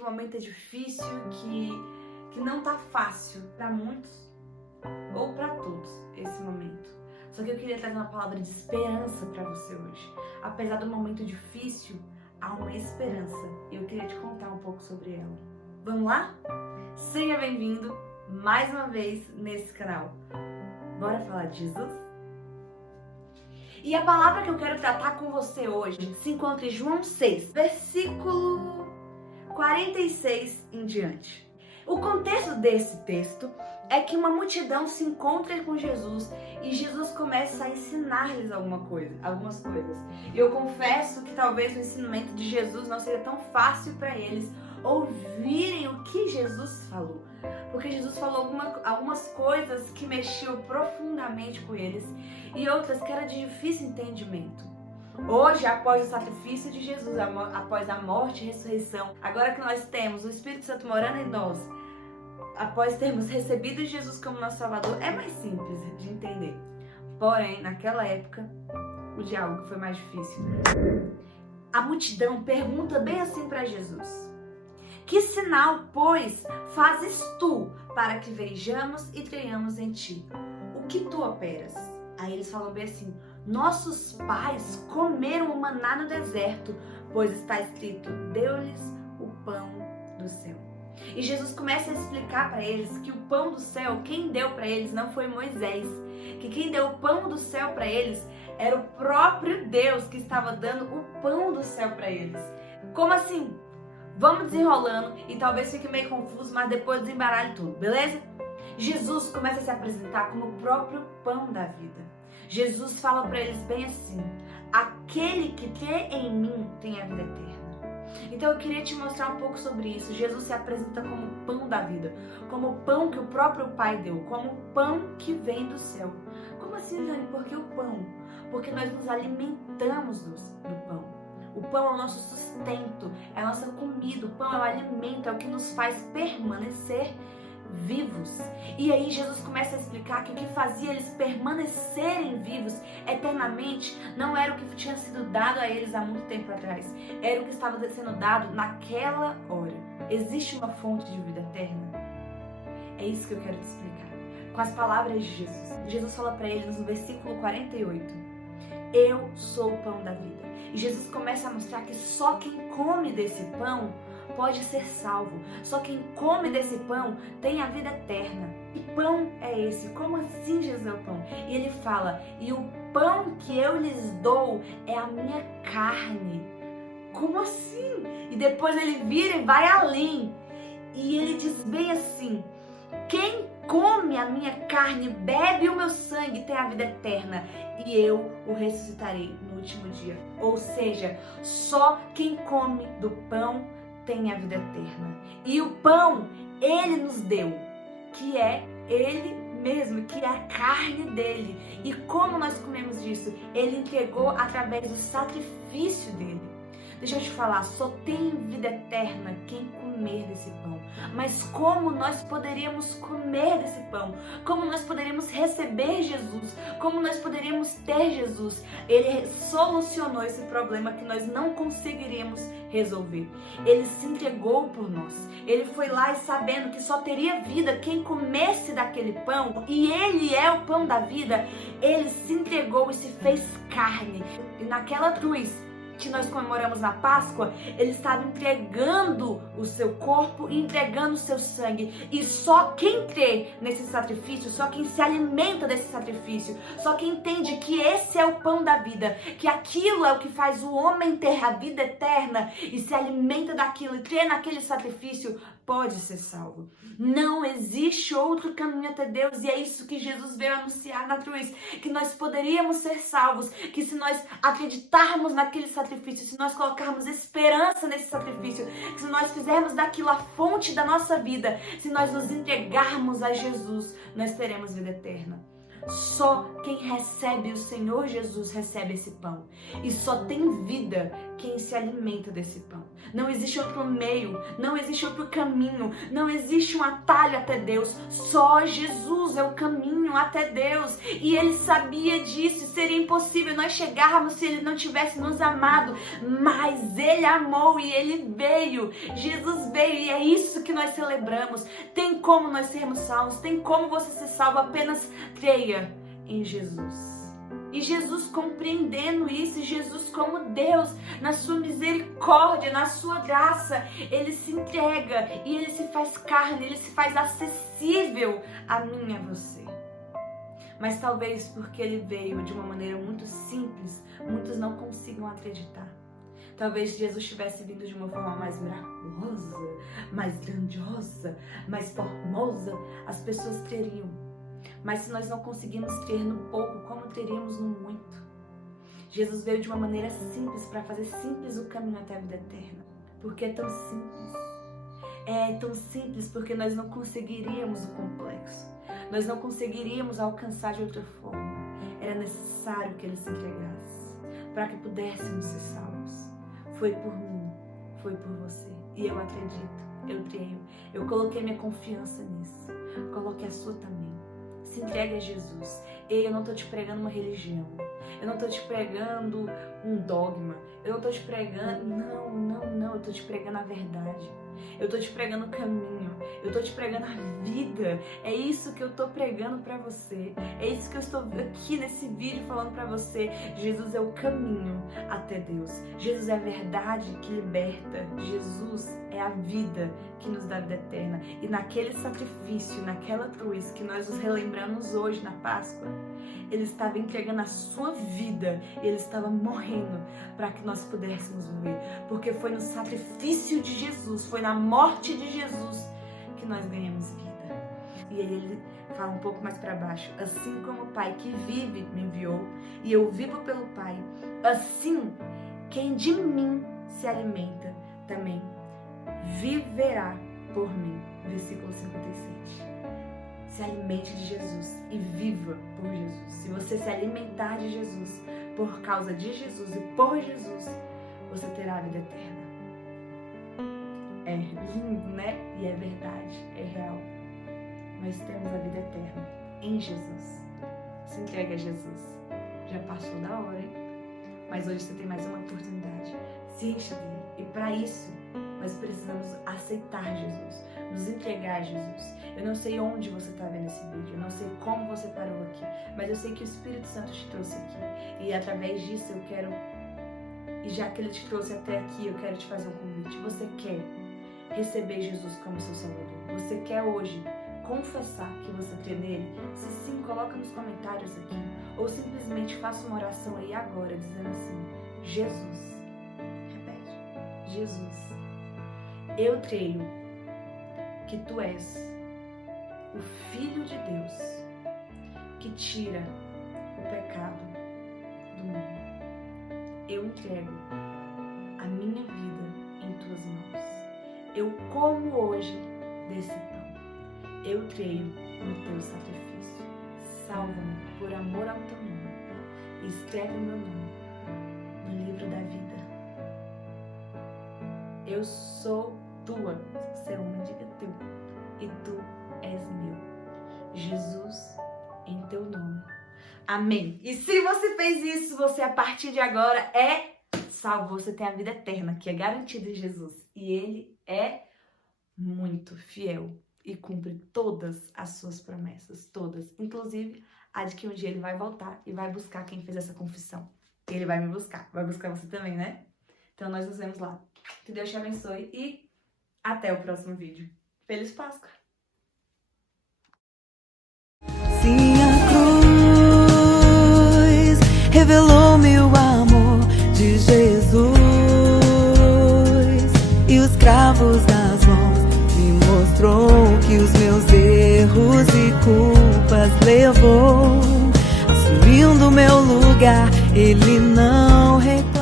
que o momento é difícil, que não tá fácil para muitos ou para todos esse momento. Só que eu queria trazer uma palavra de esperança para você hoje. Apesar do momento difícil, há uma esperança e eu queria te contar um pouco sobre ela. Vamos lá? Seja bem-vindo mais uma vez nesse canal. Bora falar de Jesus? E a palavra que eu quero tratar com você hoje se encontra em João 6, versículo 46 em diante. O contexto desse texto é que uma multidão se encontra com Jesus e Jesus começa a ensinar-lhes algumas coisas. E eu confesso que talvez o ensinamento de Jesus não seja tão fácil para eles ouvirem o que Jesus falou. Porque Jesus falou algumas coisas que mexiam profundamente com eles e outras que eram de difícil entendimento. Hoje, após o sacrifício de Jesus, após a morte e ressurreição, agora que nós temos o Espírito Santo morando em nós, após termos recebido Jesus como nosso Salvador, é mais simples de entender. Porém, naquela época, o diálogo foi mais difícil. A multidão pergunta bem assim para Jesus: que sinal, pois, fazes tu para que vejamos e creiamos em ti? O que tu operas? Aí eles falam bem assim: nossos pais comeram o maná no deserto, pois está escrito, deu-lhes o pão do céu. E Jesus começa a explicar para eles que o pão do céu, quem deu para eles não foi Moisés, que quem deu o pão do céu para eles era o próprio Deus que estava dando o pão do céu para eles. Como assim? Vamos desenrolando e talvez fique meio confuso, mas depois desembaralhe tudo, beleza? Jesus começa a se apresentar como o próprio pão da vida. Jesus fala para eles bem assim: aquele que crê em mim tem a vida eterna. Então eu queria te mostrar um pouco sobre isso. Jesus se apresenta como o pão da vida, como o pão que o próprio Pai deu, como o pão que vem do céu. Como assim, Jane? Por que o pão? Porque nós nos alimentamos do pão. O pão é o nosso sustento, é a nossa comida, o pão é o alimento, é o que nos faz permanecer vivos. E aí Jesus começa a explicar que o que fazia eles permanecerem vivos eternamente não era o que tinha sido dado a eles há muito tempo atrás, era o que estava sendo dado naquela hora. Existe uma fonte de vida eterna? É isso que eu quero te explicar com as palavras de Jesus. Jesus fala para eles no versículo 48: eu sou o pão da vida. E Jesus começa a mostrar que só quem come desse pão pode ser salvo. Só quem come desse pão tem a vida eterna. Que pão é esse? Como assim Jesus é o pão? E ele fala: e o pão que eu lhes dou é a minha carne. Como assim? E depois ele vira e vai além. E ele diz bem assim: quem come a minha carne, bebe o meu sangue, tem a vida eterna, e eu o ressuscitarei no último dia. Ou seja, só quem come do pão tem a vida eterna. E o pão ele nos deu, que é ele mesmo, que é a carne dele. E como nós comemos disso? Ele entregou através do sacrifício dele. Deixa eu te falar, só tem vida eterna quem comer desse pão. Mas como nós poderíamos comer desse pão? Como nós poderíamos receber Jesus? Como nós poderíamos ter Jesus? Ele solucionou esse problema que nós não conseguiríamos resolver. Ele se entregou por nós. Ele foi lá e sabendo que só teria vida quem comesse daquele pão, e ele é o pão da vida, ele se entregou e se fez carne. E naquela cruz que nós comemoramos na Páscoa, ele estava entregando o seu corpo e entregando o seu sangue. E só quem crê nesse sacrifício, só quem se alimenta desse sacrifício, só quem entende que esse é o pão da vida, que aquilo é o que faz o homem ter a vida eterna e se alimenta daquilo e crê naquele sacrifício, pode ser salvo. Não existe outro caminho até Deus, e é isso que Jesus veio anunciar na cruz, que nós poderíamos ser salvos, que se nós acreditarmos naquele sacrifício, se nós colocarmos esperança nesse sacrifício, que se nós fizermos daquilo a fonte da nossa vida, se nós nos entregarmos a Jesus, nós teremos vida eterna. Só quem recebe o Senhor Jesus recebe esse pão. E só tem vida quem se alimenta desse pão. Não existe outro meio, não existe outro caminho, não existe um atalho até Deus. Só Jesus é o caminho até Deus. E ele sabia disso, seria impossível nós chegarmos se ele não tivesse nos amado. Mas ele amou e ele veio. Jesus veio e é isso que nós celebramos. Tem como nós sermos salvos, tem como você ser salvo, apenas creia em Jesus. E Jesus compreendendo isso, e Jesus como Deus, na sua misericórdia, na sua graça, ele se entrega e ele se faz carne, ele se faz acessível a mim e a você. Mas talvez porque ele veio de uma maneira muito simples, muitos não consigam acreditar. Talvez Jesus tivesse vindo de uma forma mais miraculosa, mais grandiosa, mais formosa, as pessoas creriam. Mas se nós não conseguimos crer no pouco, como creríamos no muito? Jesus veio de uma maneira simples para fazer simples o caminho até a vida eterna. Porque é tão simples. É tão simples porque nós não conseguiríamos o complexo. Nós não conseguiríamos alcançar de outra forma. Era necessário que ele se entregasse para que pudéssemos ser salvos. Foi por mim, foi por você. E eu acredito, eu creio. Eu coloquei minha confiança nisso. Coloque a sua também. Se entregue a Jesus. Ei, eu não estou te pregando uma religião. Eu não estou te pregando um dogma. Eu não estou te pregando... Não. Eu estou te pregando a verdade. Eu estou te pregando o caminho. Eu estou te pregando a vida. É isso que eu estou pregando para você. É isso que eu estou aqui nesse vídeo falando para você. Jesus é o caminho até Deus. Jesus é a verdade que liberta. Jesus é a vida que nos dá a vida eterna. E naquele sacrifício, naquela cruz que nós nos relembramos hoje na Páscoa, ele estava entregando a sua vida, ele estava morrendo para que nós pudéssemos viver. Porque foi no sacrifício de Jesus, foi na morte de Jesus que nós ganhamos vida. E ele fala um pouco mais para baixo: assim como o Pai que vive me enviou e eu vivo pelo Pai, assim quem de mim se alimenta também viverá por mim. Versículo 57. Se alimente de Jesus e viva por Jesus. Se você se alimentar de Jesus, por causa de Jesus e por Jesus, você terá a vida eterna. É lindo, né? E é verdade, é real. Nós temos a vida eterna em Jesus. Se entregue a Jesus. Já passou da hora, hein? Mas hoje você tem mais uma oportunidade. Se enche dele. E para isso, nós precisamos aceitar Jesus, nos entregar a Jesus. Eu não sei onde você está vendo esse vídeo, eu não sei como você parou aqui, mas eu sei que o Espírito Santo te trouxe aqui. E através disso eu quero, e já que ele te trouxe até aqui, eu quero te fazer um convite. Você quer receber Jesus como seu Salvador? Você quer hoje confessar que você crê nele? Se sim, coloca nos comentários aqui. Ou simplesmente faça uma oração aí agora, dizendo assim: Jesus, repete, Jesus, eu creio que tu és o Filho de Deus que tira o pecado do mundo. Eu entrego a minha vida em tuas mãos. Eu como hoje desse pão. Eu creio no teu sacrifício. Salva-me por amor ao teu nome e escreve meu nome no livro da vida. Eu sou tua. Se você é uma, diga teu. E tu és meu. Jesus, em teu nome. Amém. E se você fez isso, você a partir de agora é salvo. Você tem a vida eterna, que é garantida em Jesus. E ele é muito fiel e cumpre todas as suas promessas. Todas. Inclusive a de que um dia ele vai voltar e vai buscar quem fez essa confissão. Ele vai me buscar. Vai buscar você também, né? Então nós nos vemos lá. Que Deus te abençoe e até o próximo vídeo. Feliz Páscoa! Sim, a cruz revelou-me o amor de Jesus e os cravos das mãos me mostrou que os meus erros e culpas levou, assumindo meu lugar, ele não reclamou.